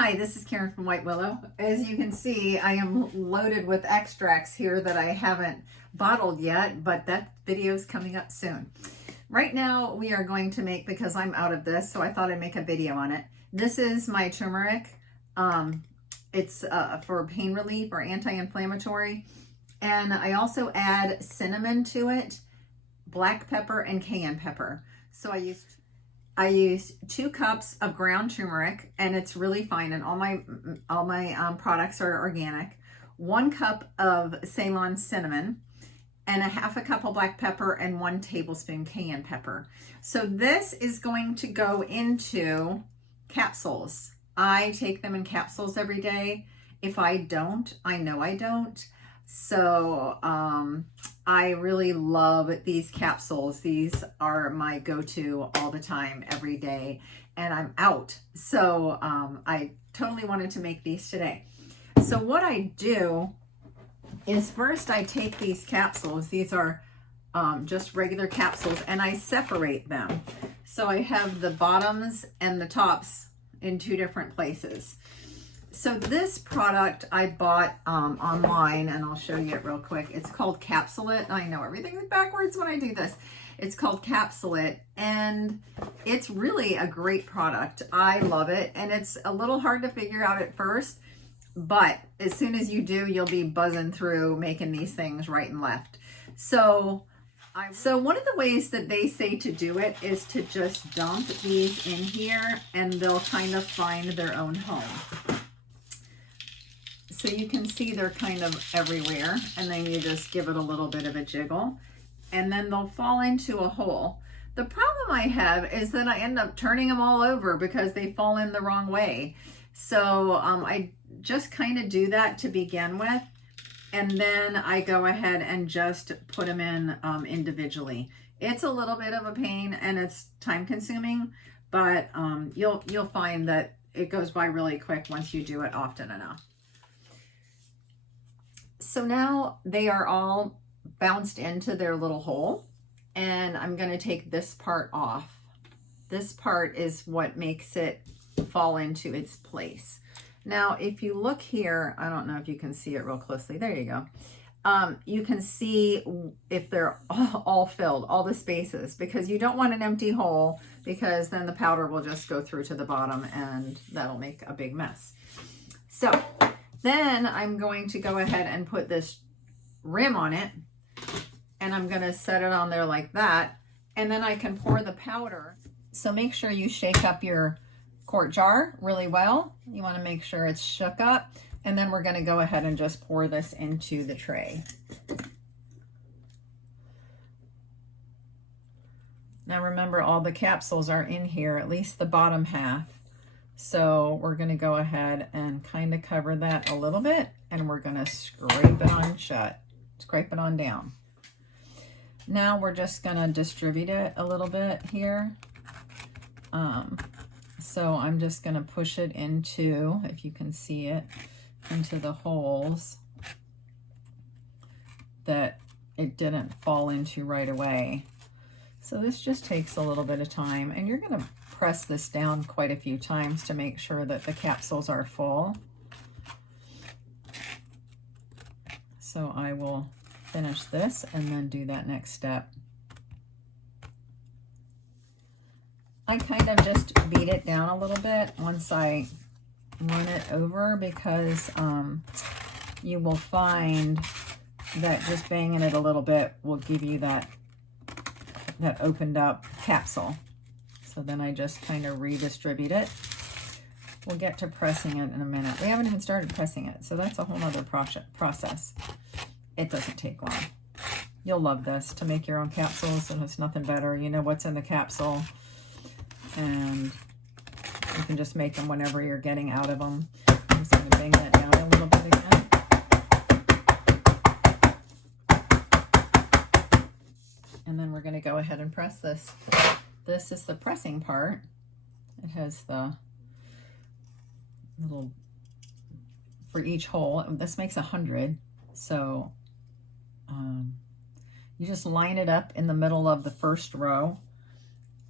Hi, this is Karen from White Willow. As you can see, I am loaded with extracts here that I haven't bottled yet, but that video is coming up soon. Right now, we are going to make, because I'm out of this, so I thought I'd make a video on it. This is my turmeric. It's for pain relief or anti-inflammatory. And I also add cinnamon to it, black pepper, and cayenne pepper. So I used 2 cups of ground turmeric, and it's really fine, and all my products are organic. 1 cup of Ceylon cinnamon, and a half a cup of black pepper, and 1 tablespoon cayenne pepper. So this is going to go into capsules. I take them in capsules every day. If I don't, I know I don't. So I really love these capsules. These are my go-to all the time, every day, and I'm out. So I totally wanted to make these today. So what I do is first I take these capsules. These are just regular capsules, and I separate them. So I have the bottoms and the tops in 2 different places. So this product I bought online, and I'll show you it real quick. It's called Capsulate. I know everything is backwards when I do this. It's called Capsulate, and it's really a great product. I love it, and it's a little hard to figure out at first, but as soon as you do, you'll be buzzing through making these things right and left. So one of the ways that they say to do it is to just dump these in here, and they'll kind of find their own home. So you can see they're kind of everywhere, and then you just give it a little bit of a jiggle, and then they'll fall into a hole. The problem I have is that I end up turning them all over because they fall in the wrong way. So I just kind of do that to begin with, and then I go ahead and just put them in individually. It's a little bit of a pain, and it's time consuming, but you'll find that it goes by really quick once you do it often enough. So now they are all bounced into their little hole, and I'm going to take this part off. This part is what makes it fall into its place. Now, if you look here, I don't know if you can see it real closely. There you go. You can see if they're all filled, all the spaces, because you don't want an empty hole, because then the powder will just go through to the bottom, and that'll make a big mess. So then I'm going to go ahead and put this rim on it, and I'm going to set it on there like that, and then I can pour the powder. So make sure you shake up your quart jar really well. You want to make sure it's shook up, and then we're going to go ahead and just pour this into the tray. Now remember, all the capsules are in here, at least the bottom half. So we're going to go ahead and kind of cover that a little bit, and we're going to scrape it on shut, scrape it on down. Now we're just going to distribute it a little bit here. So I'm just going to push it into, if you can see it, into the holes that it didn't fall into right away. So this just takes a little bit of time, and you're going to press this down quite a few times to make sure that the capsules are full. So I will finish this and then do that next step. I kind of just beat it down a little bit once I run it over, because you will find that just banging it a little bit will give you that opened up capsule. So then I just kind of redistribute it. We'll get to pressing it in a minute. We haven't even started pressing it, so that's a whole other process. It doesn't take long. You'll love this to make your own capsules, and it's nothing better. You know what's in the capsule, and you can just make them whenever you're getting out of them. I'm just going to bang that down a little bit again. And then we're going to go ahead and press this. This is the pressing part. It has the little, for each hole, this makes 100. So you just line it up in the middle of the first row,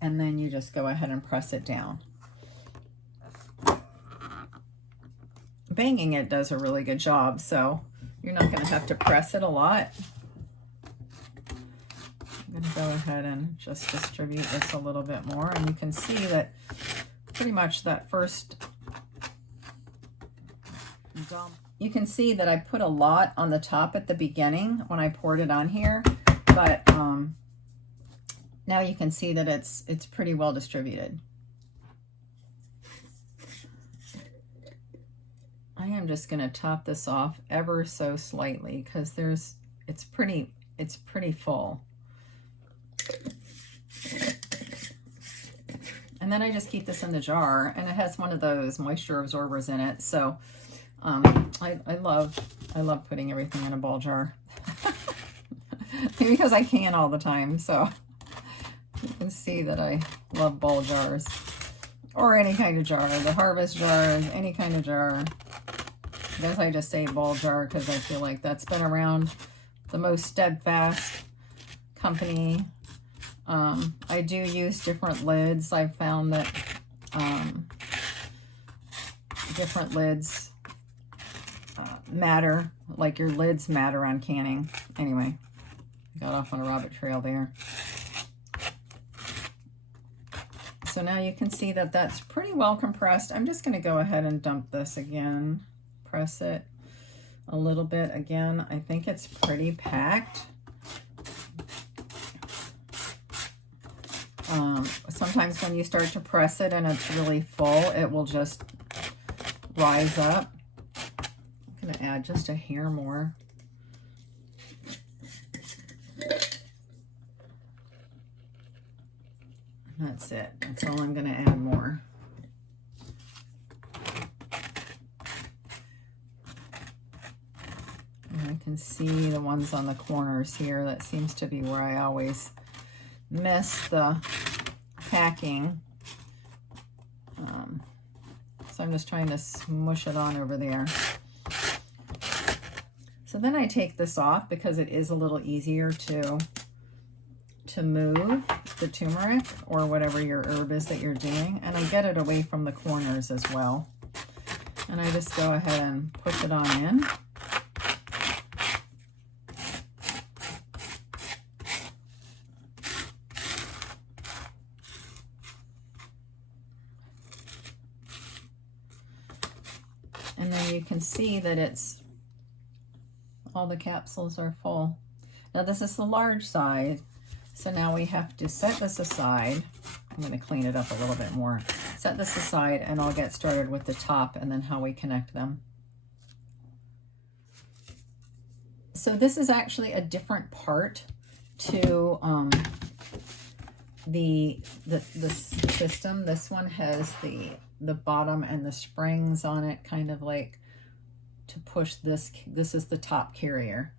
and then you just go ahead and press it down. banging it does a really good job. So you're not going to have to press it a lot. I'm going to go ahead and just distribute this a little bit more. And you can see that pretty much that first dump. You can see that I put a lot on the top at the beginning when I poured it on here, but now you can see that it's pretty well distributed. I am just going to top this off ever so slightly because it's pretty full. And then I just keep this in the jar, and it has one of those moisture absorbers in it. So I love putting everything in a ball jar because I can all the time. So you can see that I love ball jars or any kind of jar, the harvest jars, any kind of jar. I guess I just say ball jar because I feel like that's been around the most steadfast company. I do use different lids. I've found that different lids matter, like your lids matter on canning. Anyway, I got off on a rabbit trail there. So now you can see that that's pretty well compressed. I'm just going to go ahead and dump this again, press it a little bit again. I think it's pretty packed. Sometimes when you start to press it and it's really full, it will just rise up. I'm going to add just a hair more. That's it. That's all I'm going to add more. And I can see the ones on the corners here. That seems to be where I always miss the packing. So I'm just trying to smush it on over there. So then I take this off because it is a little easier to move the turmeric or whatever your herb is that you're doing, and I get it away from the corners as well. And I just go ahead and push it on in. And then you can see that it's all the capsules are full. Now this is the large size, so now we have to set this aside. I'm going to clean it up a little bit more. Set this aside and I'll get started with the top and then how we connect them. So this is actually a different part to the system. This one has the bottom and the springs on it, kind of like to push this. This is the top carrier.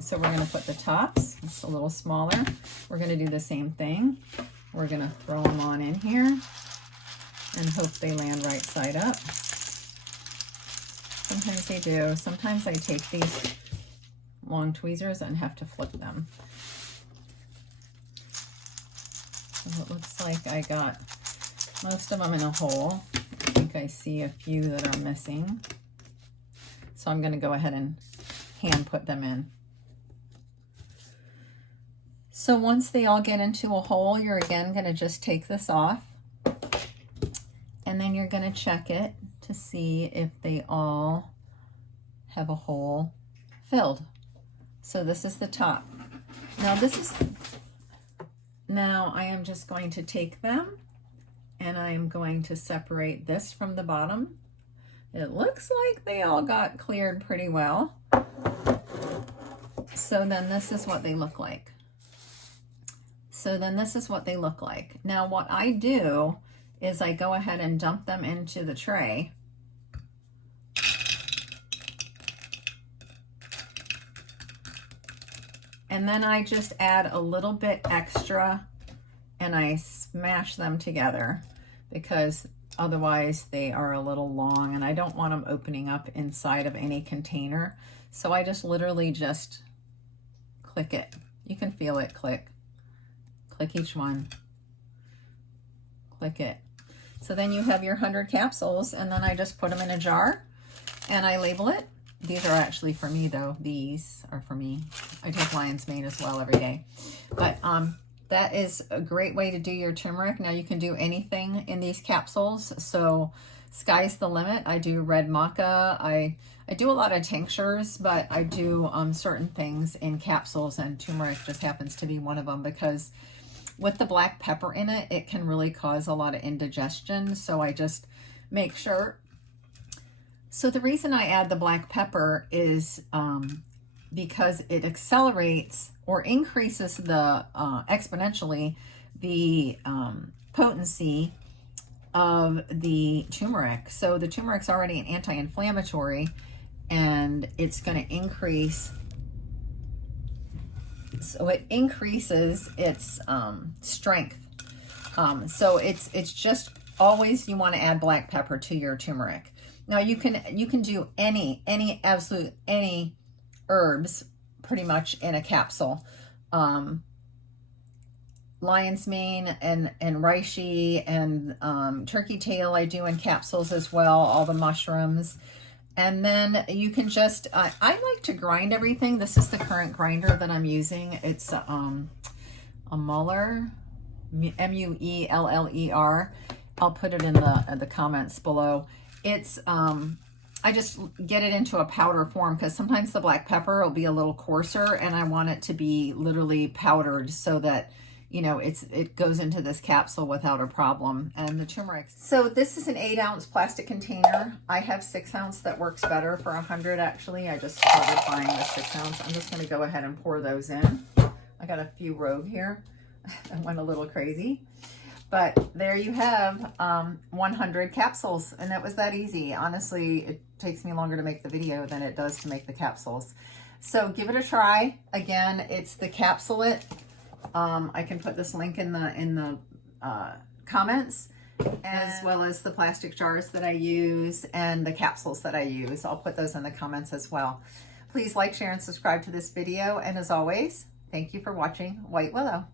So we're going to put the tops, it's a little smaller. We're going to do the same thing. We're going to throw them on in here and hope they land right side up. Sometimes they do. Sometimes I take these long tweezers and have to flip them. So it looks like I got most of them in a hole. I think I see a few that are missing. So I'm going to go ahead and hand put them in. So once they all get into a hole, you're again going to just take this off. And then you're going to check it to see if they all have a hole filled. So this is the top. Now I am just going to take them and I am going to separate this from the bottom. It looks like they all got cleared pretty well. So then this is what they look like. Now what I do is I go ahead and dump them into the tray. And then I just add a little bit extra and I smash them together because otherwise they are a little long and I don't want them opening up inside of any container. So I just literally just click it. You can feel it click. Click each one. Click it. So then you have your 100 capsules and then I just put them in a jar and I label it. These are actually for me though. These are for me. I take lion's mane as well every day. But that is a great way to do your turmeric. Now you can do anything in these capsules, so sky's the limit. I do red maca. I do a lot of tinctures, but I do certain things in capsules, and turmeric just happens to be one of them, because with the black pepper in it, it can really cause a lot of indigestion. So I just make sure. So the reason I add the black pepper is because it accelerates or increases the exponentially the potency of the turmeric. So the turmeric's already an anti-inflammatory, and it's going to increase. So it increases its strength. So it's just always, you want to add black pepper to your turmeric. Now you can do absolute any herbs pretty much in a capsule. Lion's mane and reishi and turkey tail I do in capsules as well, all the mushrooms. And then you can just, I like to grind everything. This is the current grinder that I'm using. It's a Mueller, M-U-E-L-L-E-R. I'll put it in the comments below. It's, I just get it into a powder form, because sometimes the black pepper will be a little coarser, and I want it to be literally powdered so that, you know, it goes into this capsule without a problem. And the turmeric. So this is an 8-ounce plastic container. I have 6-ounce that works better for 100 actually. I just started buying the 6-ounce. I'm just going to go ahead and pour those in. I got a few Rogue here. I went a little crazy. But there you have 100 capsules, and it was that easy. Honestly, it takes me longer to make the video than it does to make the capsules. So give it a try. Again, it's the Capsulate. I can put this link in the comments, as well as the plastic jars that I use and the capsules that I use. I'll put those in the comments as well. Please like, share, and subscribe to this video. And as always, thank you for watching White Willow.